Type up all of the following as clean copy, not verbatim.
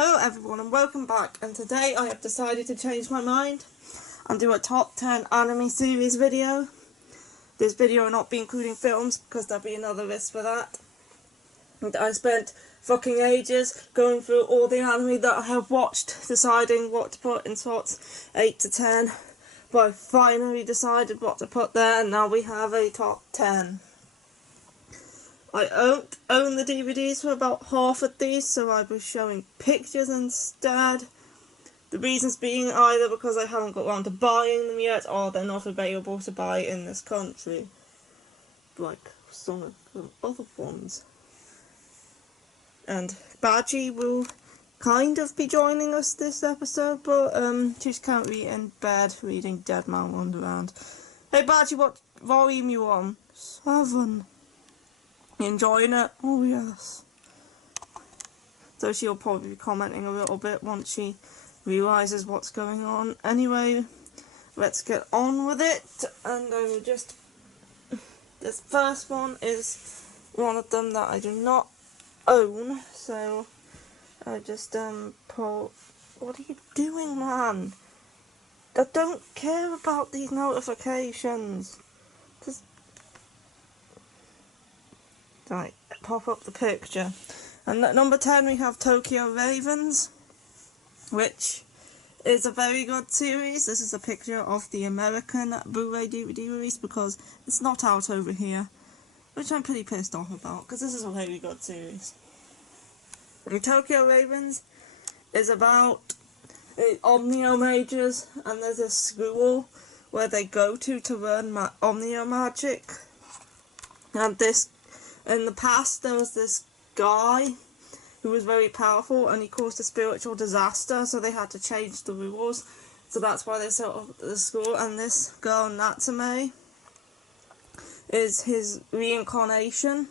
Hello everyone and welcome back, and today I have decided to change my mind and do a top 10 anime series video. This video will not be including films because there'll be another list for that. And I spent fucking ages going through all the anime that I have watched, deciding what to put in slots 8 to 10. But I finally decided what to put there, and now we have a top 10. I own the DVDs for about half of these, so I was showing pictures instead. The reasons being either because I haven't got around to buying them yet, or they're not available to buy in this country, like some of the other ones. And Badgy will kind of be joining us this episode, but she's currently in bed reading Deadman Wonderland. Hey Badgy, what volume you on? 7. You enjoying it? Oh yes. So she'll probably be commenting a little bit once she realises what's going on. Anyway, let's get on with it. And I will just... This first one is one of them that I do not own. So I just pull... What are you doing, man? I don't care about these notifications. Just... Right, pop up the picture. And at number 10 we have Tokyo Ravens, which is a very good series. This is a picture of the American Blu-ray DVD release because it's not out over here, which I'm pretty pissed off about because this is a very good series. And Tokyo Ravens is about Omnio Majors, and there's a school where they go to learn Omnio magic. And this... In the past, there was this guy who was very powerful and he caused a spiritual disaster, so they had to change the rules. So that's why they set up the school, and this girl, Natsume, is his reincarnation.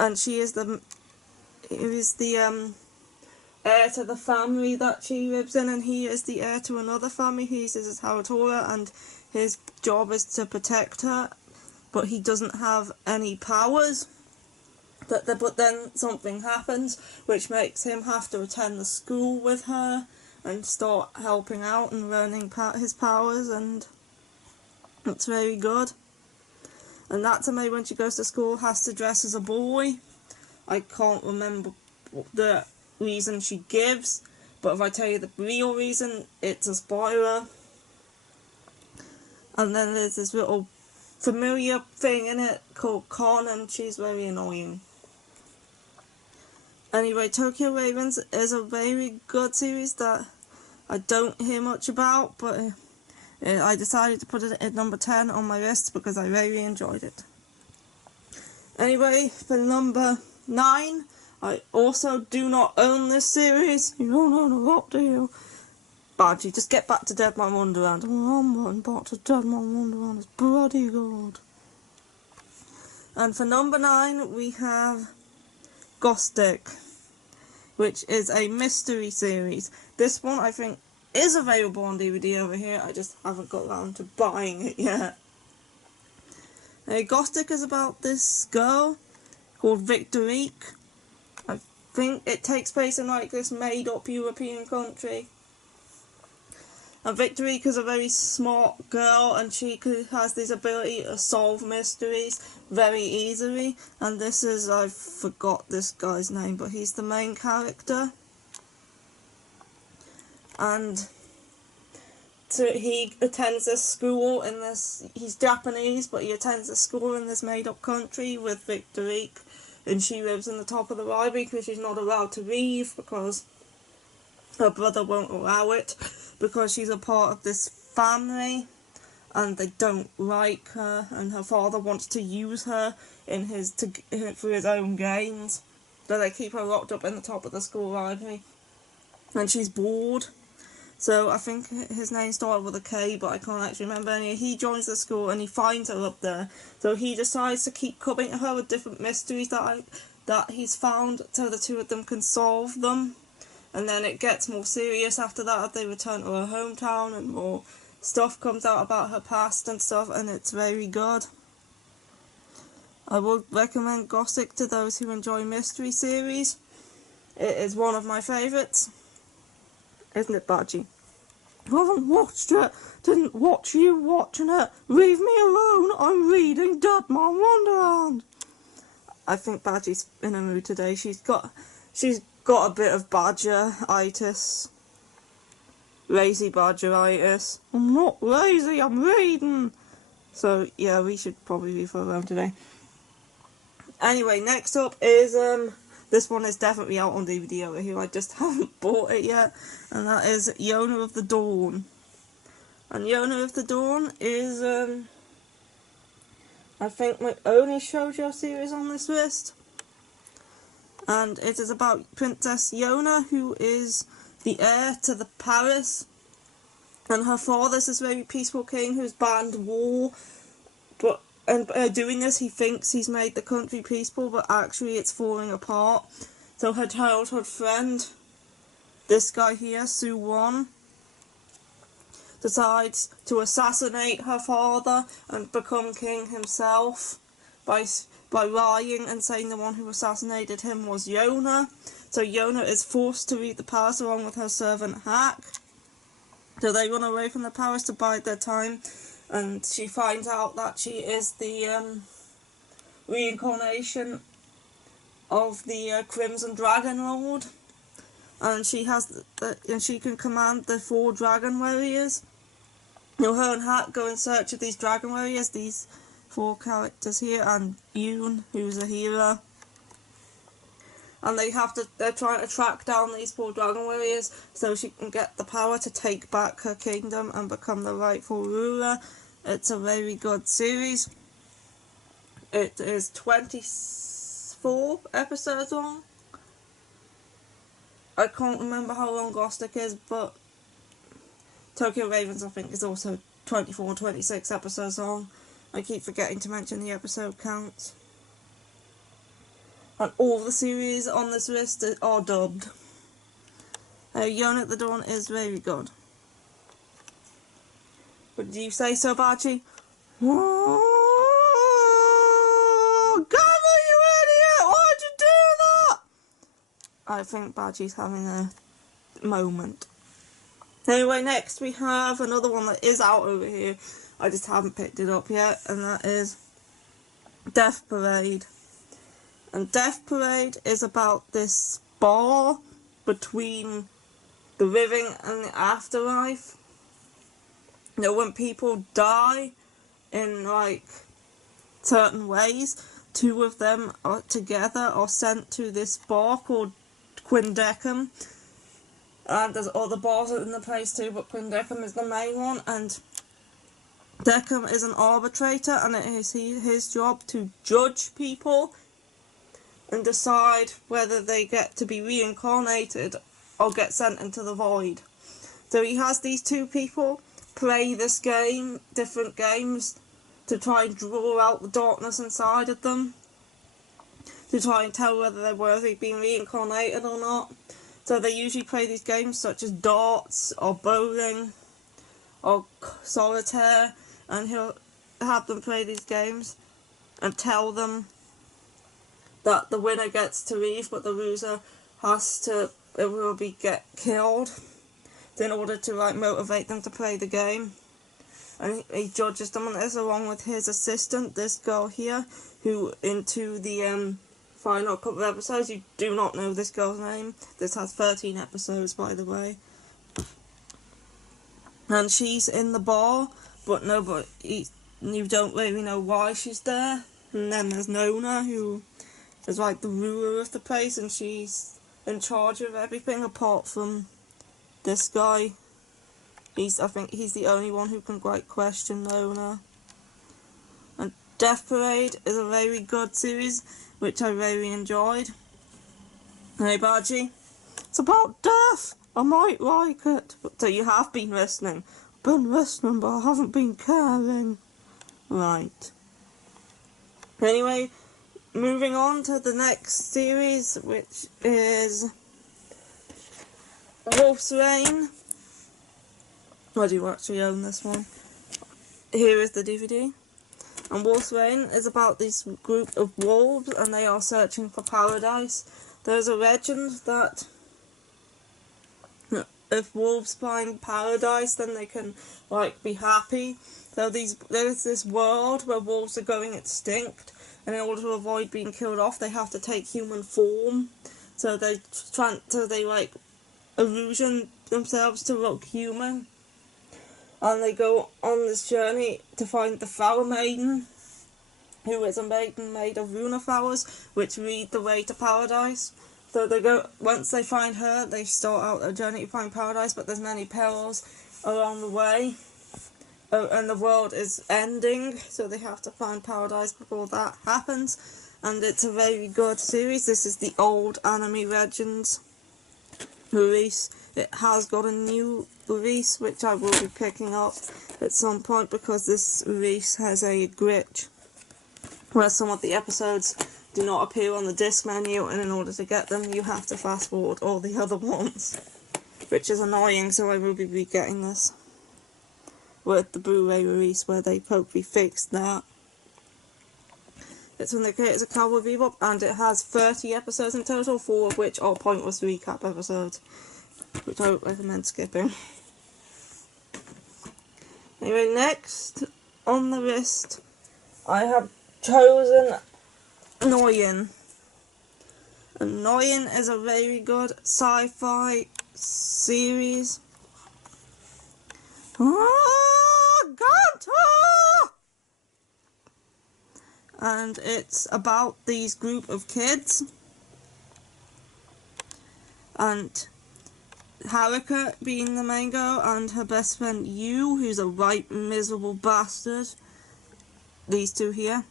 And she is the heir to the family that she lives in, and he is the heir to another family. He's his Haratora, and his job is to protect her. But he doesn't have any powers. But then something happens, which makes him have to attend the school with her and start helping out and learning his powers, and it's very good. And Natsume, when she goes to school, has to dress as a boy. I can't remember the reason she gives, but if I tell you the real reason, it's a spoiler. And then there's this little familiar thing in it called Con, and she's very annoying. Anyway, Tokyo Ravens is a very good series that I don't hear much about, but I decided to put it at number 10 on my list because I really enjoyed it. Anyway, for number 9, I also do not own this series. You don't own a lot, do you? Badgy, just get back to Deadman Wonderland. I'm going back to Deadman Wonderland. It's bloody good. And for number 9, we have Gothic, which is a mystery series. This one, I think, is available on DVD over here. I just haven't got around to buying it yet. Gothic is about this girl called Victorique. I think it takes place in like this made-up European country. And Victorique is a very smart girl, and she has this ability to solve mysteries very easily. And this is, I forgot this guy's name, but he's the main character. And so he attends this school in this, he's Japanese, but he attends a school in this made-up country with Victorique. And she lives in the top of the library because she's not allowed to leave because her brother won't allow it, because she's a part of this family and they don't like her, and her father wants to use her for his own gains. So they keep her locked up in the top of the school library. And she's bored. So I think his name started with a K, but I can't actually remember any. He joins the school and he finds her up there. So he decides to keep coming to her with different mysteries that he's found, so the two of them can solve them. And then it gets more serious after that. They return to her hometown and more stuff comes out about her past and stuff, and it's very good. I would recommend Gothic to those who enjoy mystery series. It is one of my favourites. Isn't it, Badgy? I haven't watched it. Didn't watch you watching it. Leave me alone. I'm reading Deadman Wonderland. I think Badgy's in a mood today. She's got a bit of badger-itis. Lazy badger-itis. I'm not lazy, I'm reading. So, yeah, we should probably leave her alone today. Anyway, next up is, this one is definitely out on DVD over here. I just haven't bought it yet. And that is Yona of the Dawn. And Yona of the Dawn is, I think my only shoujo series on this list. And it is about Princess Yona, who is the heir to the palace. And her father is this very peaceful king who's banned war. And by doing this, he thinks he's made the country peaceful, but actually it's falling apart. So her childhood friend, this guy here, Su-won, decides to assassinate her father and become king himself by lying and saying the one who assassinated him was Yona. So Yona is forced to leave the palace along with her servant Hack. So they run away from the palace to bide their time. And she finds out that she is the reincarnation of the Crimson Dragon Lord, and she can command the 4 dragon warriors. Her and Hat go in search of these dragon warriors, these 4 characters here, and Yoon, who's a healer. And they're trying to track down these 4 dragon warriors so she can get the power to take back her kingdom and become the rightful ruler. It's a very good series. It is 24 episodes long. I can't remember how long Gostic is, but Tokyo Ravens, I think, is also 24 or 26 episodes long. I keep forgetting to mention the episode counts. And all the series on this list are dubbed. Yona at the Dawn is very good. Would you say so, Badgy? Oh, Gamma, you idiot! Why'd you do that? I think Badgy's having a moment. Anyway, next we have another one that is out over here. I just haven't picked it up yet, and that is Death Parade. And Death Parade is about this bar between the living and the afterlife. You know, when people die in, like, certain ways, 2 of them are together or sent to this bar called Quindecum. And there's other bars in the place too, but Quindecum is the main one. And Decum is an arbitrator, and it is his job to judge people and decide whether they get to be reincarnated or get sent into the void. So he has these 2 people play this game, different games, to try and draw out the darkness inside of them, to try and tell whether they're worthy of being reincarnated or not. So they usually play these games such as darts or bowling or solitaire, and he'll have them play these games and tell them that the winner gets to leave, but the loser will get killed in order to, like, motivate them to play the game. And he judges them on this along with his assistant, this girl here, who into the final couple of episodes, you do not know this girl's name. This has 13 episodes, by the way. And she's in the bar, but you don't really know why she's there. And then there's Nona, who is like the ruler of the place, and she's in charge of everything apart from this guy. I think he's the only one who can quite question Nona. And Death Parade is a very good series, which I very enjoyed. Hey, Badgy, it's about death. I might like it. So you have been listening. I've been listening, but I haven't been caring. Right. Anyway, moving on to the next series, which is Wolf's Rain. I do actually own this one. Here is the DVD. And Wolf's Rain is about this group of wolves, and they are searching for paradise. there's a legend that if wolves find paradise, then they can, like, be happy. So there's this world where wolves are going extinct, and in order to avoid being killed off, they have to take human form. So they like illusion themselves to look human, and they go on this journey to find the Flower Maiden, who is a maiden made of Luna flowers, which lead the way to paradise. So they go, once they find her, they start out a journey to find paradise, but there's many perils along the way. And the world is ending, so they have to find paradise before that happens. And it's a very good series. This is the old anime Legends release. It has got a new release, which I will be picking up at some point, because this release has a glitch where some of the episodes do not appear on the disc menu, and in order to get them you have to fast forward all the other ones, which is annoying, so I will be re-getting this with the Blu-ray release, where they hopefully fixed that. It's from the creators of Cowboy Bebop, and it has 30 episodes in total, 4 of which are pointless recap episodes, which I would recommend skipping. Anyway, next on the list, I have chosen Annoying. Annoying is a very good sci-fi series. And it's about these group of kids, and Haruka being the main girl, and her best friend Yu, who's a right miserable bastard. These two here.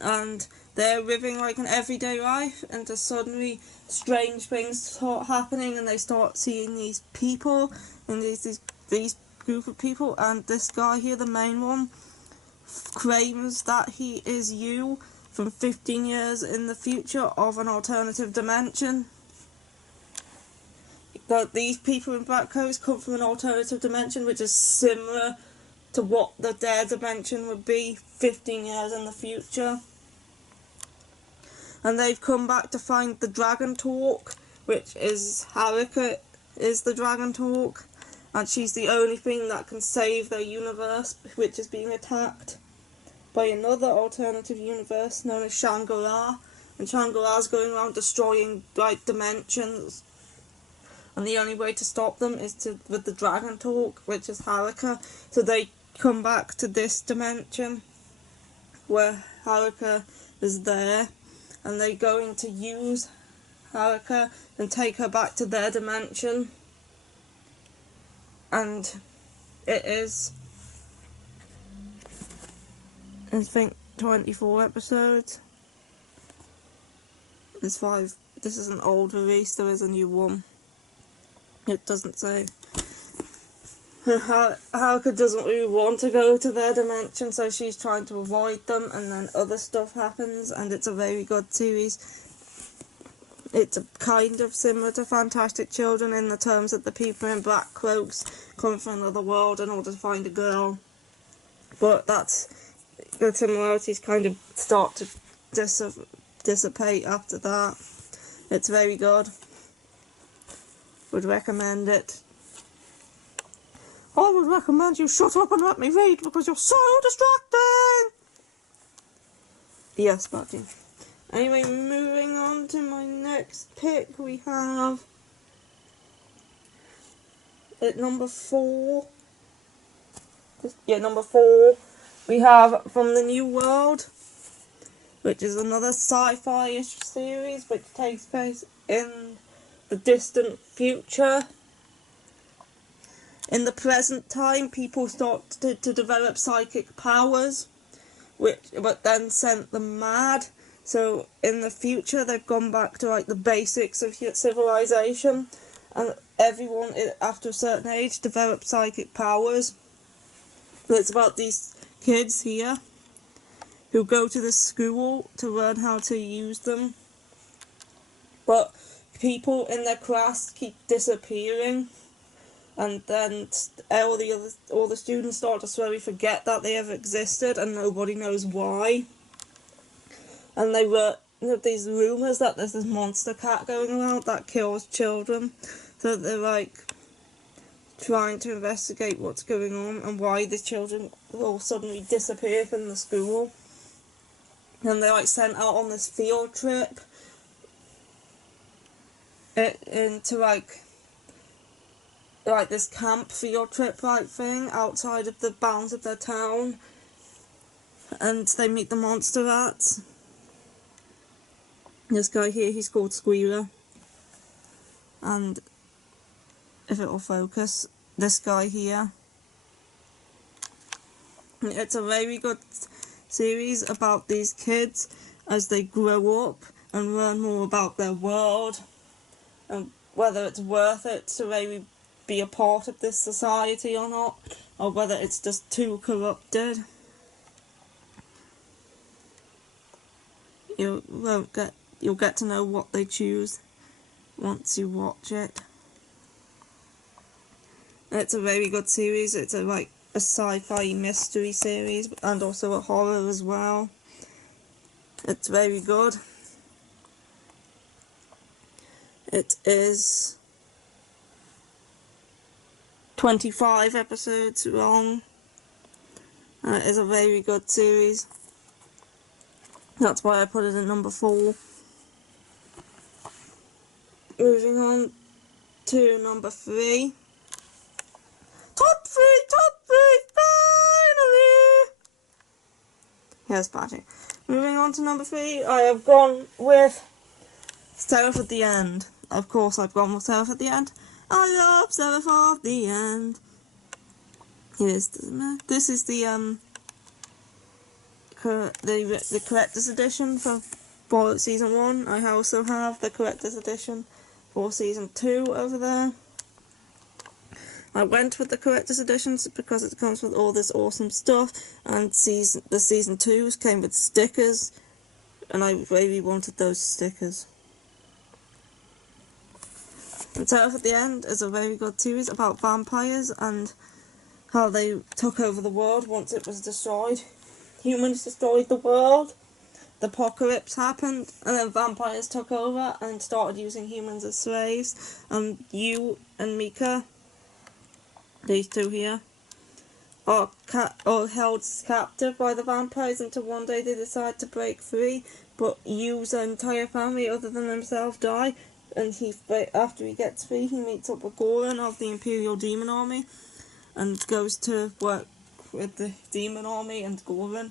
And they're living like an everyday life, and just suddenly strange things start happening, and they start seeing these people, and these group of people, and this guy here, the main one, claims that he is Yu from 15 years in the future of an alternative dimension. That these people in black coats come from an alternative dimension which is similar to what their dimension would be 15 years in the future. And they've come back to find the Dragon Talk, which is Haruka is the Dragon Talk, and she's the only thing that can save their universe, which is being attacked by another alternative universe known as Shangri-La, and Shangri-La's going around destroying like dimensions, and the only way to stop them is with the Dragon Talk, which is Haruka. So they come back to this dimension where Haruka is there, and they're going to use Haruka and take her back to their dimension. And it is, I think, 24 episodes. There's 5. This is an old release, there is a new one. It doesn't say. Haruka doesn't really want to go to their dimension, so she's trying to avoid them, and then other stuff happens, and it's a very good series. It's a kind of similar to Fantastic Children in the terms that the people in black cloaks come from another world in order to find a girl. But the similarities kind of start to dissipate after that. It's very good. Would recommend it. I would recommend you shut up and let me read because you're so distracting! Yes, Badgy. Anyway, moving on to my next pick, we have at number 4. Yeah, number 4. We have From the New World, which is another sci-fi-ish series which takes place in the distant future. In the present time, people start to develop psychic powers, but then sent them mad. So in the future, they've gone back to like the basics of civilization, and everyone after a certain age develops psychic powers. So it's about these kids here who go to the school to learn how to use them, but people in their class keep disappearing. And then all the students start to slowly forget that they ever existed, and nobody knows why. And these rumours that there's this monster cat going around that kills children. So they're like trying to investigate what's going on and why the children all suddenly disappear from the school. And they're like sent out on this field trip into like this camp field trip like thing outside of the bounds of their town, and they meet the monster rats. This guy here, he's called Squealer, and if it will focus, this guy here. It's a very good series about these kids as they grow up and learn more about their world and whether it's worth it to really be a part of this society or not, or whether it's just too corrupted. You'll get to know what they choose once you watch it. It's a very good series. It's a sci-fi mystery series and also a horror as well. It's very good. It is 25 episodes long, and it is a very good series. That's why I put it at number 4. Moving on to number 3. Top 3, finally! Here's Badgy. Moving on to number 3, I have gone with Seraph at the End. Of course I've gone with Seraph at the End. I love Seraph at the End. This is the collector's edition for season 1. I also have the collector's edition for season 2 over there. I went with the collector's editions because it comes with all this awesome stuff, and the season 2s came with stickers, and I really wanted those stickers. And Seraph at the End is a very good series about vampires and how they took over the world once it was destroyed. Humans destroyed the world, the apocalypse happened, and then vampires took over and started using humans as slaves. And you and Mika, these two here, are held captive by the vampires until one day they decide to break free, but Yu's entire family other than himself die. And after he gets free, he meets up with Goran of the Imperial Demon Army and goes to work with the Demon Army and Goran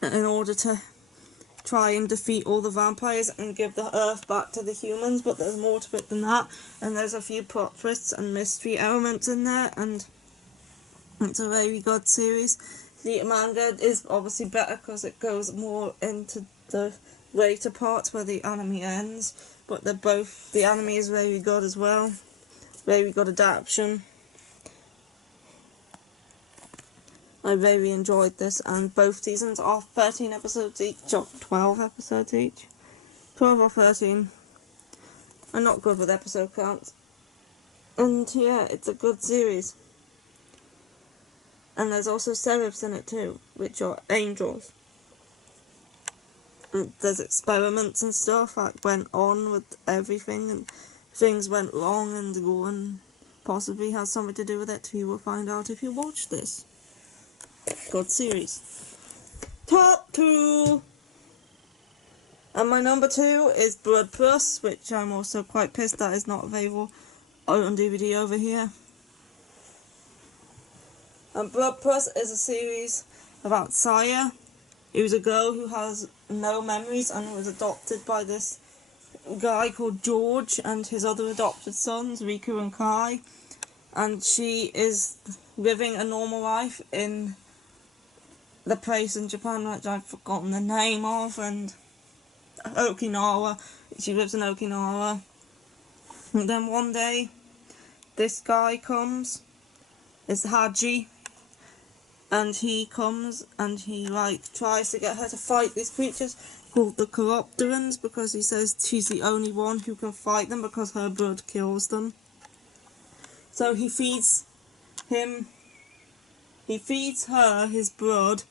in order to try and defeat all the vampires and give the Earth back to the humans. But there's more to it than that, and there's a few plot twists and mystery elements in there, and it's a very good series. The manga is obviously better because it goes more into the later parts where the anime ends, but the anime is very good as well. Very good adaptation. I very enjoyed this, and both seasons are 13 episodes each, or 12 episodes each. 12 or 13. I'm not good with episode counts. And yeah, it's a good series. And there's also seraphs in it too, which are angels. And there's experiments and stuff that went on with everything, and things went wrong, and Goran possibly has something to do with it. You will find out if you watch this. Good series. Top 2! And my number 2 is Blood Plus, which I'm also quite pissed that is not available on DVD over here. And Blood Plus is a series about Saya, who's a girl who has no memories and was adopted by this guy called George and his other adopted sons, Riku and Kai. And she is living a normal life in the place in Japan which I've forgotten the name of, and Okinawa. She lives in Okinawa. And then one day, this guy comes, it's Haji, and he comes and he tries to get her to fight these creatures called the Corruptorans, because he says she's the only one who can fight them because her blood kills them. So he feeds her his blood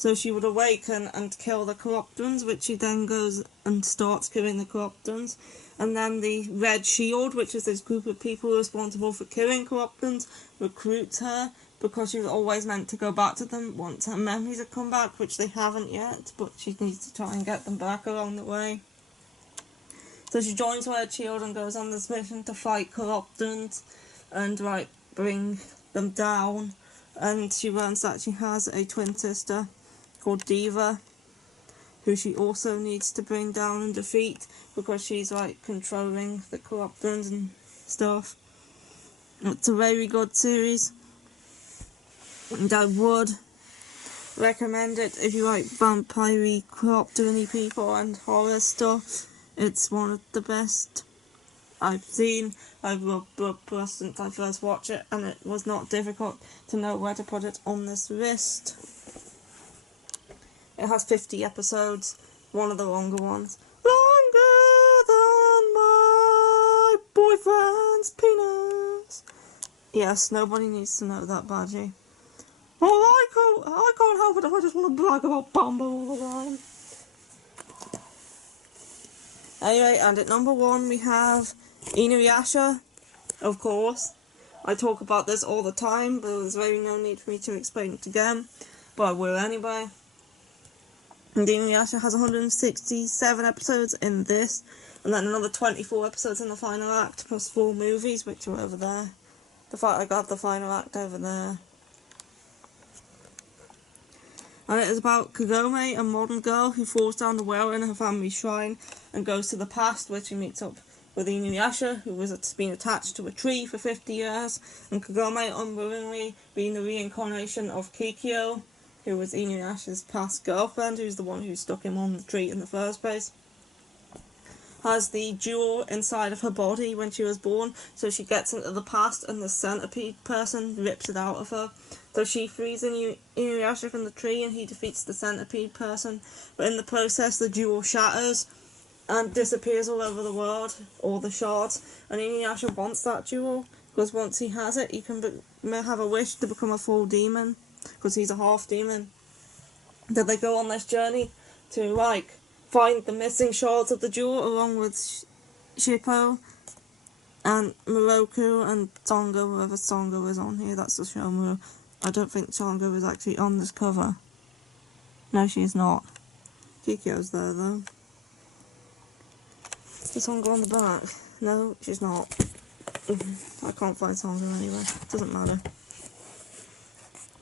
So she would awaken and kill the corruptors, which she then goes and starts killing the corruptors. And then the Red Shield, which is this group of people responsible for killing corruptors, recruits her because she was always meant to go back to them once her memories have come back, which they haven't yet, but she needs to try and get them back along the way. So she joins Red Shield and goes on this mission to fight corruptors and bring them down. And she learns that she has a twin sister called Diva, who she also needs to bring down and defeat because she's controlling the corruptors and stuff. It's a very good series, and I would recommend it if you like vampire-y, corruptor-y people and horror stuff. It's one of the best I've seen. I've loved Bloodlust since I first watched it, and it was not difficult to know where to put it on this list. It has 50 episodes, one of the longer ones. Longer than my boyfriend's penis. Yes, nobody needs to know that, Badgy. Well, I can't help it if I just want to brag about Bumble all the time. Anyway, and at number 1 we have Inuyasha, of course. I talk about this all the time, but there's really no need for me to explain it again. But I will anyway. And Inuyasha has 167 episodes in this, and then another 24 episodes in the final act, plus 4 movies, which are over there. I got the final act over there. And it is about Kagome, a modern girl who falls down the well in her family's shrine and goes to the past, where she meets up with Inuyasha, who has been attached to a tree for 50 years, and Kagome unwillingly being the reincarnation of Kikyo, who was Inuyasha's past girlfriend, who's the one who stuck him on the tree in the first place, has the jewel inside of her body when she was born, so she gets into the past and the centipede person rips it out of her. So she frees Inuyasha from the tree and he defeats the centipede person, but in the process the jewel shatters and disappears all over the world, all the shards, and Inuyasha wants that jewel, because once he has it he can have a wish to become a full demon, because he's a half demon. Then they go on this journey to find the missing shards of the jewel along with Shippo and Moroku and Tonga, whoever Tonga is on here. That's the show. I don't think Tonga is actually on this cover. No, she's not. Kikyo's there though. Is Tonga on the back? No, she's not. I can't find Tonga anyway. Doesn't matter.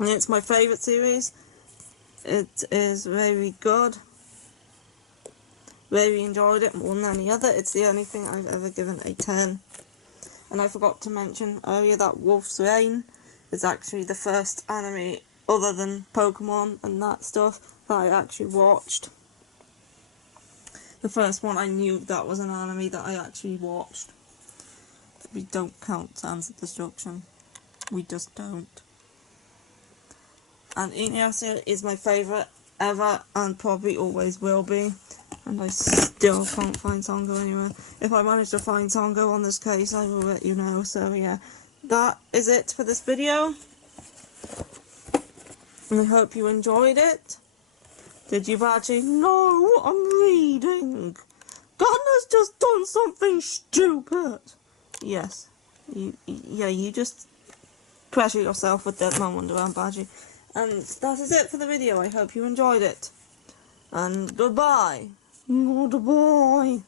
And it's my favourite series. It is very good. Really enjoyed it more than any other. It's the only thing I've ever given a 10. And I forgot to mention earlier that Wolf's Rain is actually the first anime other than Pokemon and that stuff that I actually watched. The first one I knew that was an anime that I actually watched. We don't count Sands of Destruction. We just don't. And Inuyasha is my favourite ever and probably always will be. And I still can't find Tonga anywhere. If I manage to find Tonga on this case, I will let you know. So yeah, that is it for this video. And I hope you enjoyed it. Did you, Badgy? No, I'm reading. Gunner's just done something stupid. Yes. You just pressure yourself with Deadman Wonderland, Badgy. And that is it for the video. I hope you enjoyed it. And goodbye. Goodbye.